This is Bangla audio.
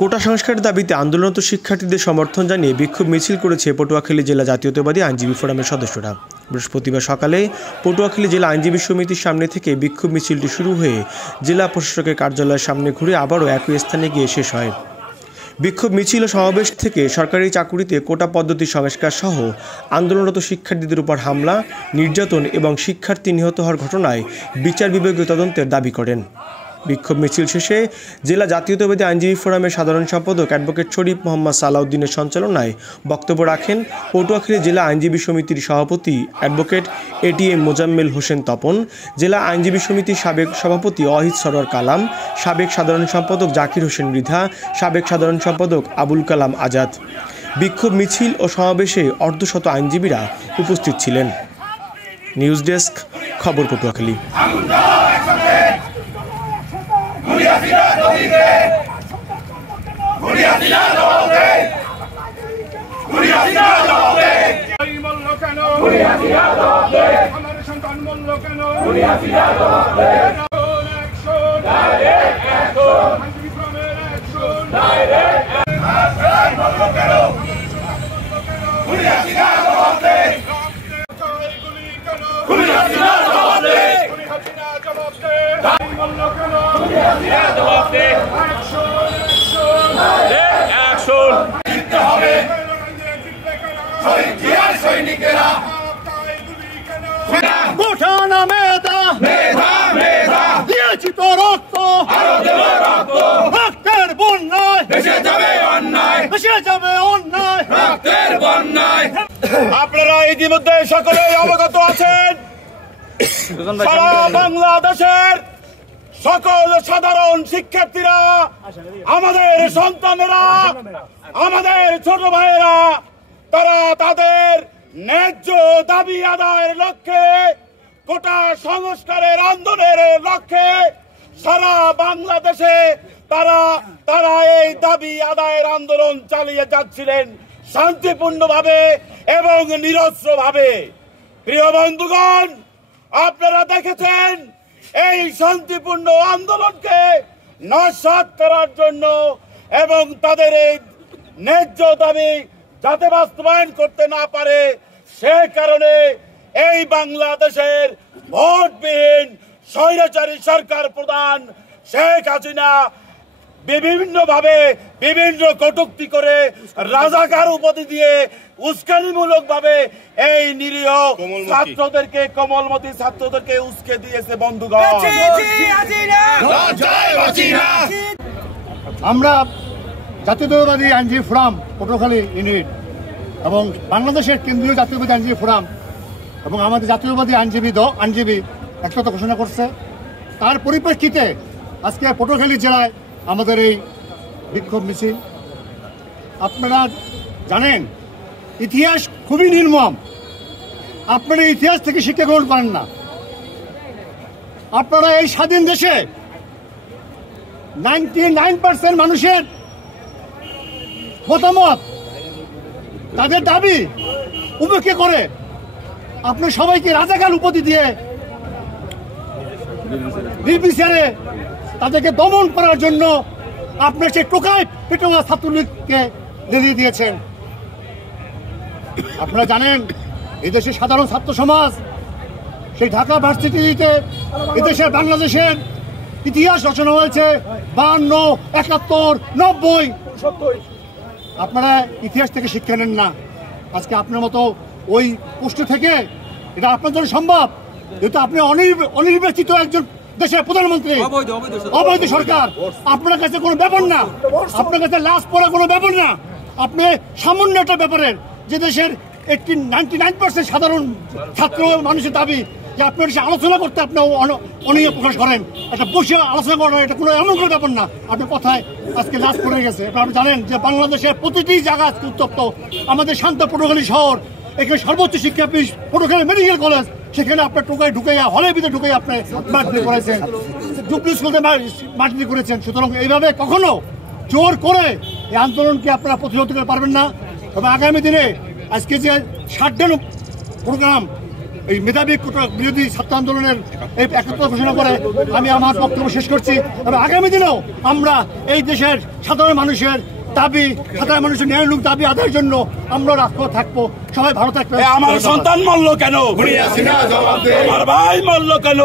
কোটা সংস্কারের দাবিতে আন্দোলনরত শিক্ষার্থীদের সমর্থন জানিয়ে বিক্ষোভ মিছিল করেছে পটুয়াখালী জেলা জাতীয়তাবাদী আইনজীবী ফোরামের সদস্যরা। বৃহস্পতিবার সকালে পটুয়াখালী জেলা আইনজীবী সমিতির সামনে থেকে বিক্ষোভ মিছিলটি শুরু হয়ে জেলা প্রশাসকের কার্যালয়ের সামনে ঘুরে আবারও একই স্থানে গিয়ে শেষ হয়। বিক্ষোভ মিছিল ও সমাবেশ থেকে সরকারি চাকুরিতে কোটা পদ্ধতি সংস্কার সহ আন্দোলনরত শিক্ষার্থীদের উপর হামলা, নির্যাতন এবং শিক্ষার্থী নিহত হওয়ার ঘটনায় বিচার বিভাগীয় তদন্তের দাবি করেন। বিক্ষোভ মিছিল শেষে জেলা জাতীয়তাবাদী আইনজীবী ফোরামের সাধারণ সম্পাদক অ্যাডভোকেট শরীফ মোহাম্মদ সালাউদ্দিনের সঞ্চালনায় বক্তব্য রাখেন পটুয়াখালী জেলা আইনজীবী সমিতির সভাপতি অ্যাডভোকেট এটিএম মোজাম্মেল হোসেন তপন, জেলা আইনজীবী সমিতির সাবেক সভাপতি ওয়াহিদ সরোয়ার কালাম, সাবেক সাধারণ সম্পাদক জাকির হোসেন মৃধা, সাবেক সাধারণ সম্পাদক আবুল কালাম আজাদ। বিক্ষোভ মিছিল ও সমাবেশে অর্ধশত আইনজীবীরা উপস্থিত ছিলেন। নিউজ ডেস্ক, খবর পটুয়াখালী। আপনারা ইতিমধ্যে সকলেই অবগত আছেন, সারা বাংলাদেশের সকল সাধারণ শিক্ষার্থীরা, আমাদের সন্তানেরা, আমাদের ছোট ভাইয়েরা, তারা তাদের ন্যায্য দাবি আদায়ের লক্ষ্যে, কোটা সংস্কারের আন্দোলনের লক্ষ্যে সারা বাংলাদেশে তারা এই দাবি আদায়ের আন্দোলন চালিয়ে যাচ্ছিলেন শান্তিপূর্ণভাবে এবং নিরস্ত্রভাবে। প্রিয় বন্ধুগণ, আপনারা দেখেছেন এই শান্তিপূর্ণ আন্দোলনকে নস্যাৎ করার জন্য এবং তাদের এই ন্যায্য দাবি যাতে বাস্তবায়ন করতে না পারে সে কারণে এই বাংলাদেশের ভোটবিহীন স্বৈরাচারী সরকার প্রধান শেখ হাসিনা বিভিন্নভাবে বিভিন্ন কটূক্তি করে রাজাকার উপাধি দিয়ে উস্কানিমূলক ভাবে এই নিরীহ ছাত্রদেরকে, কোমলমতি ছাত্রদেরকে উস্কে দিয়েছে। বন্ধুগণ, আমরা জাতীয়তাবাদী আইনজীবী ফোরাম পটুয়াখালী ইউনিট এবং বাংলাদেশের কেন্দ্রীয় জাতীয়তাবাদী আইনজীবী ফোরাম এবং আমাদের জাতীয়তাবাদী আইনজীবী একতা ঘোষণা করছে। তার পরিপ্রেক্ষিতে আজকে পটুয়াখালী জেলায় আমাদের এই বিক্ষোভ মিছিল। আপনারা জানেন ইতিহাস খুবই নির্মম, আপনারা ইতিহাস থেকে শিক্ষা গ্রহণ করেন না। আপনারা এই স্বাধীন দেশে 99% মানুষের মতামত, তাদের দাবি উপেক্ষা করে আপনি সবাইকে রাজাকার উপাধি দিয়ে নির্বিচারে তাদেরকে দমন করার জন্য আপনার সেই টোকায় পেটোয়া ছাত্রলীগকে লেলিয়ে দিয়েছেন। আপনারা জানেন এদেশের সাধারণ ছাত্র সমাজ সেই ঢাকা ভার্সিটিতে এদেশের বাংলাদেশের ইতিহাস রচনা হয়েছে 52, 71, 90। আপনারা ইতিহাস থেকে শিক্ষা নেন না। আজকে আপনার মতো ওই পোস্টে থেকে এটা আপনার জন্য সম্ভব, যেহেতু আপনি অনির্বাচিত একজন দেশের প্রধানমন্ত্রী, অবৈধ সরকার। আপনার কাছে কোনো ব্যাপার না, আপনার কাছে লাশ পড়া কোনো ব্যাপার না। আপনি সামান্য একটা ব্যাপারের যে দেশের 99% সাধারণ ছাত্র মানুষের দাবি যে আপনার সাথে আলোচনা করতে আপনি অনীহা প্রকাশ করেন, একটা বসে আলোচনা করেন, এটা কোনো এমন কোনো ব্যাপার না। আপনার কথায় আজকে লাশ পড়ে গেছে। আপনি জানেন যে বাংলাদেশের প্রতিটি জায়গা আজকে উত্তপ্ত। আমাদের শান্ত পটুয়াখালী শহর, এখানে সর্বোচ্চ শিক্ষাপীঠ পটুয়াখালী মেডিকেল কলেজ, সেখানে আপনার টোকায় ঢুকাইয়া হলের ভিতরে ঢুকাইয়া আপনি মারপিট করেছেন, জুবলি স্কুলে মারপিট করেছেন। সুতরাং এইভাবে কখনো জোর করে এই আন্দোলনকে আপনারা প্রতিহত করতে পারবেন না। তবে আগামী দিনে আজকে যে শাটডাউন প্রোগ্রাম এই মেধাবী কোটা বিরোধী ছাত্র আন্দোলনের এই একত্র ঘোষণা করে আমি আমার বক্তব্য শেষ করছি। তবে আগামী দিনেও আমরা এই দেশের সাধারণ মানুষের দাবি, সাধারণ মানুষের ন্যায়মূলক দাবি আদায়ের জন্য আমরা রাজপথে থাকবো। সবাই ভালো থাকবেন। আমার সন্তান মরল কেন? আমার ভাই মরল কেন?